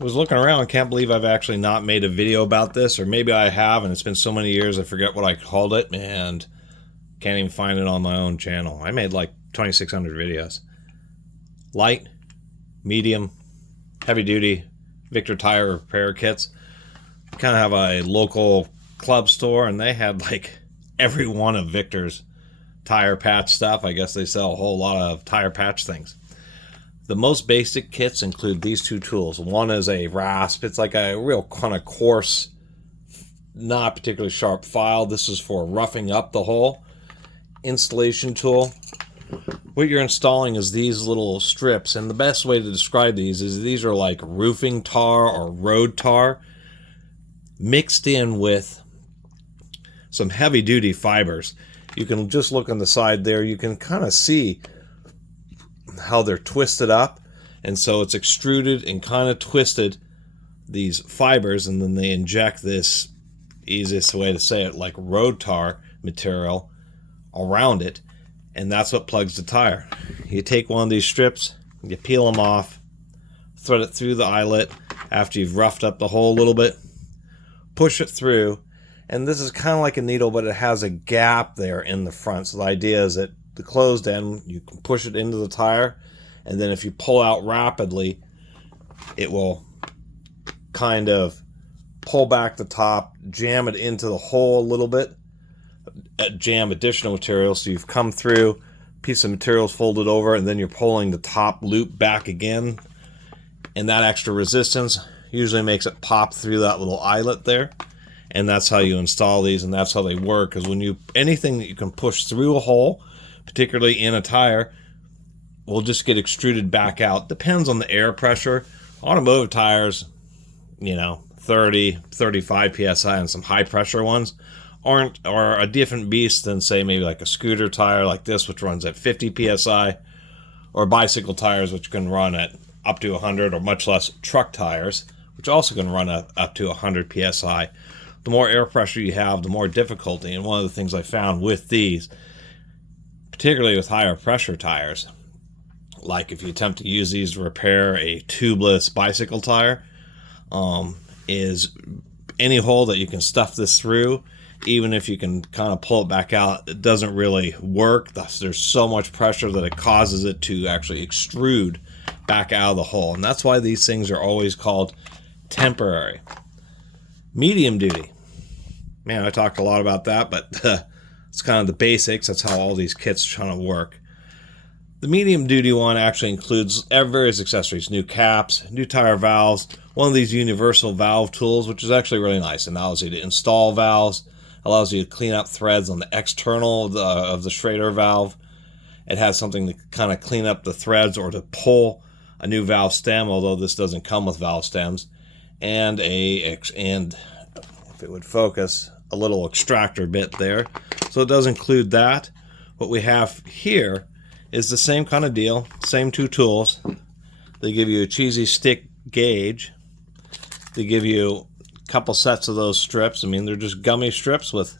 Was looking around, can't believe I've actually not made a video about this, or maybe I have and it's been so many years I forget what I called it and can't even find it on my own channel. I made like 2,600 videos. Light, medium, heavy duty Victor tire repair kits. Kind of have a local club store and they had like every one of Victor's tire patch stuff. I guess they sell a whole lot of tire patch things. The most basic kits include these two tools. One is a rasp. It's like a real kind of coarse, not particularly sharp file. This is for roughing up the hole. Installation tool. What you're installing is these little strips, and the best way to describe these is these are like roofing tar or road tar mixed in with some heavy-duty fibers. You can just look on the side there. You can kind of see how they're twisted up, and so it's extruded and kind of twisted these fibers, and then they inject this, easiest way to say it, like road tar material around it, and that's what plugs the tire. You take one of these strips, you peel them off, thread it through the eyelet after you've roughed up the hole a little bit, push it through, and this is kind of like a needle, but it has a gap there in the front. So the idea is that the closed end, you can push it into the tire, and then if you pull out rapidly, it will kind of pull back the top, jam it into the hole a little bit, jam additional material. So you've come through, piece of material is folded over, and then you're pulling the top loop back again, and that extra resistance usually makes it pop through that little eyelet there. And that's how you install these, and that's how they work. Because when you, anything that you can push through a hole, particularly in a tire, will just get extruded back out. Depends on the air pressure. Automotive tires, 30, 35 psi, and some high pressure ones are a different beast than, say, maybe like a scooter tire like this, which runs at 50 psi, or bicycle tires, which can run at up to 100, or much less truck tires, which also can run up to 100 psi. The more air pressure you have, the more difficulty. And one of the things I found with these, particularly with higher pressure tires, like if you attempt to use these to repair a tubeless bicycle tire, is any hole that you can stuff this through, even if you can kind of pull it back out, it doesn't really work. There's so much pressure that it causes it to actually extrude back out of the hole. And that's why these things are always called temporary. Medium duty. Man, I talked a lot about that, but it's kind of the basics. That's how all these kits trying to work. The medium duty one actually includes various accessories, new caps, new tire valves, one of these universal valve tools, which is actually really nice. It allows you to install valves, allows you to clean up threads on the external of the Schrader valve. It has something to kind of clean up the threads or to pull a new valve stem, although this doesn't come with valve stems, and if it would focus, a little extractor bit there. So it does include that. What we have here is the same kind of deal, same two tools. They give you a cheesy stick gauge. They give you a couple sets of those strips. I mean, they're just gummy strips with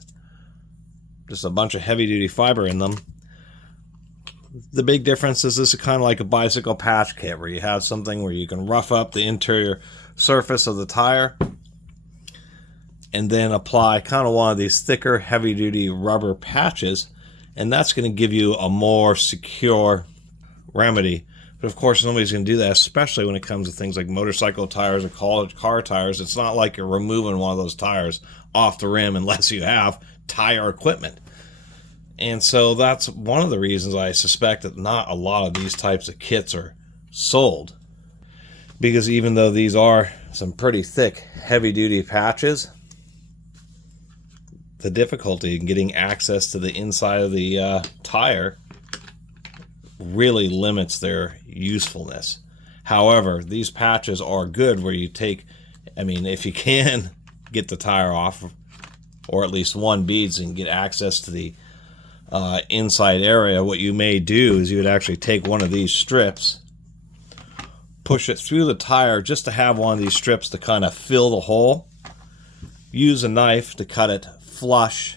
just a bunch of heavy-duty fiber in them. The big difference is this is kind of like a bicycle patch kit, where you have something where you can rough up the interior surface of the tire and then apply kind of one of these thicker, heavy-duty rubber patches, and that's going to give you a more secure remedy. But of course, nobody's going to do that, especially when it comes to things like motorcycle tires or car tires. It's not like you're removing one of those tires off the rim unless you have tire equipment. And so that's one of the reasons I suspect that not a lot of these types of kits are sold. Because even though these are some pretty thick, heavy-duty patches, the difficulty in getting access to the inside of the tire really limits their usefulness. However, these patches are good where you take, if you can get the tire off, or at least one bead, so you can get access to the inside area, what you may do is you would actually take one of these strips, push it through the tire just to have one of these strips to kind of fill the hole, use a knife to cut it flush,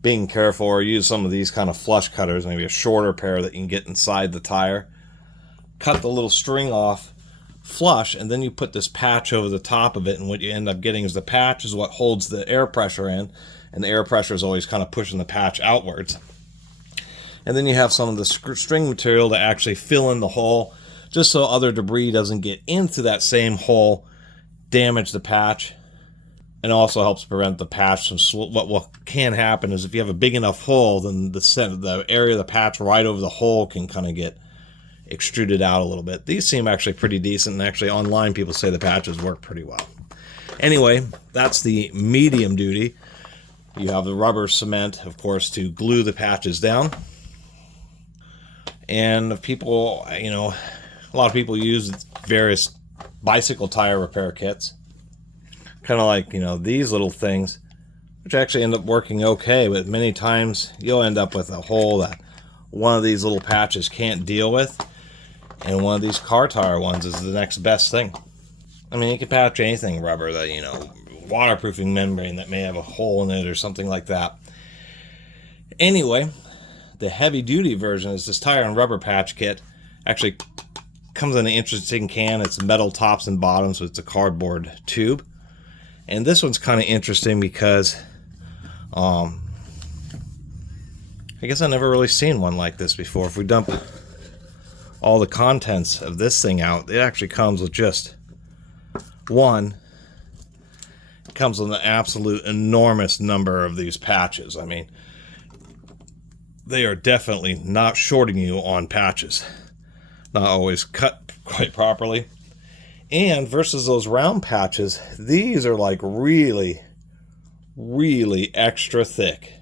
being careful, or use some of these kind of flush cutters, maybe a shorter pair that you can get inside the tire, cut the little string off flush, and then you put this patch over the top of it, and what you end up getting is the patch is what holds the air pressure in, and the air pressure is always kind of pushing the patch outwards. And then you have some of the string material to actually fill in the hole, just so other debris doesn't get into that same hole, damage the patch, and also helps prevent the patch from what can happen is if you have a big enough hole, then the area of the patch right over the hole can kind of get extruded out a little bit. These seem actually pretty decent, and actually online people say the patches work pretty well. Anyway, that's the medium duty. You have the rubber cement, of course, to glue the patches down. And people, you know, a lot of people use various bicycle tire repair kits. Kind of like, you know, these little things, which actually end up working okay, but many times you'll end up with a hole that one of these little patches can't deal with, and one of these car tire ones is the next best thing. I mean, you can patch anything rubber, that, you know, waterproofing membrane that may have a hole in it or something like that. Anyway, the heavy duty version is this tire and rubber patch kit. Actually comes in an interesting can. It's metal tops and bottoms with a cardboard tube. And this one's kind of interesting because I guess I've never really seen one like this before. If we dump all the contents of this thing out, it actually comes with just one. It comes with an absolute enormous number of these patches. I mean, they are definitely not shorting you on patches. Not always cut quite properly. And versus those round patches, these are like really, really extra thick.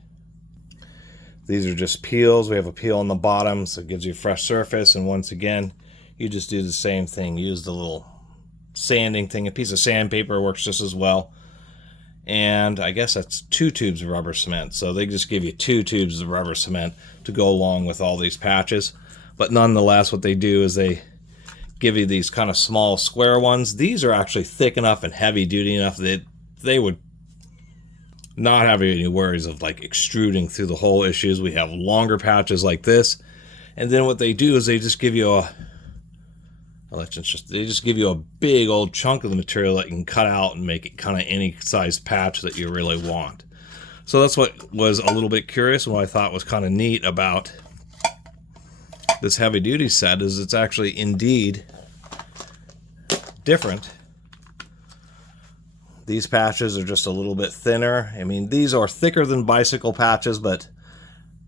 These are just peels. We have a peel on the bottom, so it gives you a fresh surface. And once again, you just do the same thing. Use the little sanding thing. A piece of sandpaper works just as well. And I guess that's 2 tubes of rubber cement. So they just give you 2 tubes of rubber cement to go along with all these patches. But nonetheless, what they do is they give you these kind of small square ones. These are actually thick enough and heavy duty enough that they would not have any worries of like extruding through the hole issues. We have longer patches like this, and then what they do is they just give you they just give you a big old chunk of the material that you can cut out and make it kind of any size patch that you really want. So that's what was a little bit curious, and what I thought was kind of neat about this heavy duty set is it's actually indeed different. These patches are just a little bit thinner. I mean, these are thicker than bicycle patches, but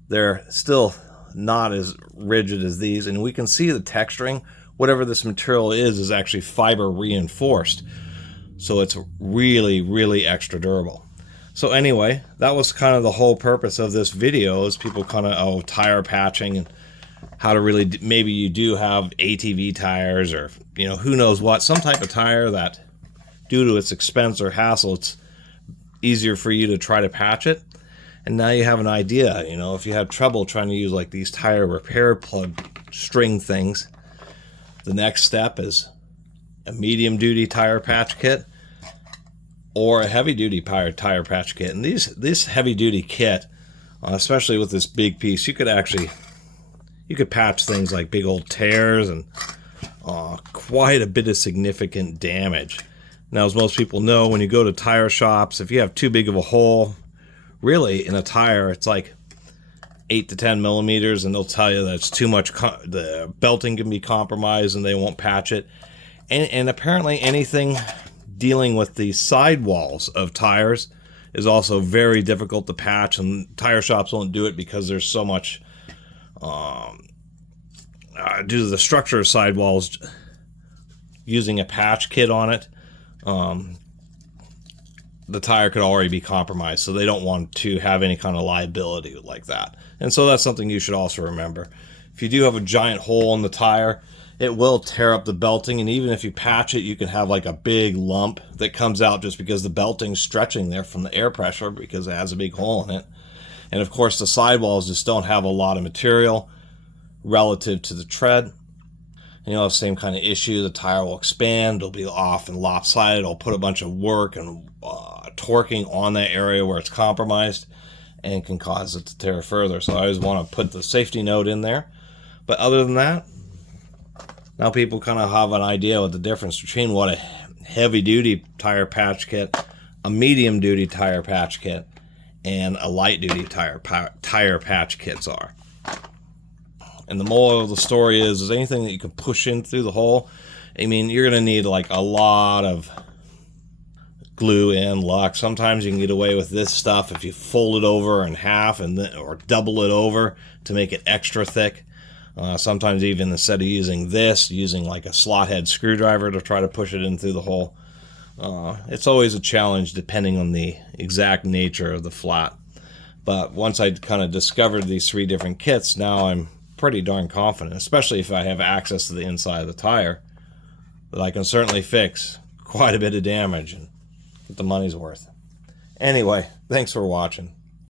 they're still not as rigid as these. And we can see the texturing. Whatever this material is actually fiber reinforced. So it's really, really extra durable. So anyway, that was kind of the whole purpose of this video, is people kind of, tire patching and how to really, maybe you do have ATV tires or, you know, who knows what, some type of tire that due to its expense or hassle, it's easier for you to try to patch it. And now you have an idea, you know, if you have trouble trying to use like these tire repair plug string things, the next step is a medium duty tire patch kit or a heavy duty tire patch kit. And this heavy duty kit, especially with this big piece, you could patch things like big old tears and quite a bit of significant damage. Now, as most people know, when you go to tire shops, if you have too big of a hole, really in a tire, it's like 8 to 10 millimeters, and they'll tell you that it's too much. The belting can be compromised, and they won't patch it. And apparently, anything dealing with the sidewalls of tires is also very difficult to patch, and tire shops won't do it because there's so much due to the structure of sidewalls. Using a patch kit on it, the tire could already be compromised, so they don't want to have any kind of liability like that. And so that's something you should also remember. If you do have a giant hole in the tire, it will tear up the belting, and even if you patch it, you can have like a big lump that comes out just because the belting's stretching there from the air pressure because it has a big hole in it. And of course, the sidewalls just don't have a lot of material relative to the tread. And you'll have the same kind of issue. The tire will expand, it'll be off and lopsided, it'll put a bunch of work and torquing on that area where it's compromised and can cause it to tear further. So I always want to put the safety note in there. But other than that, Now people kind of have an idea what the difference between what a heavy-duty tire patch kit, a medium-duty tire patch kit, and a light-duty tire patch kits are. And the moral of the story is anything that you can push in through the hole, I mean, you're going to need like a lot of glue and luck. Sometimes you can get away with this stuff if you fold it over in half and then, or double it over to make it extra thick. Sometimes even instead of using this, using like a slot head screwdriver to try to push it in through the hole. It's always a challenge depending on the exact nature of the flat. But once I kind of discovered these 3 different kits, now I'm pretty darn confident, especially if I have access to the inside of the tire, that I can certainly fix quite a bit of damage and get the money's worth. Anyway, thanks for watching.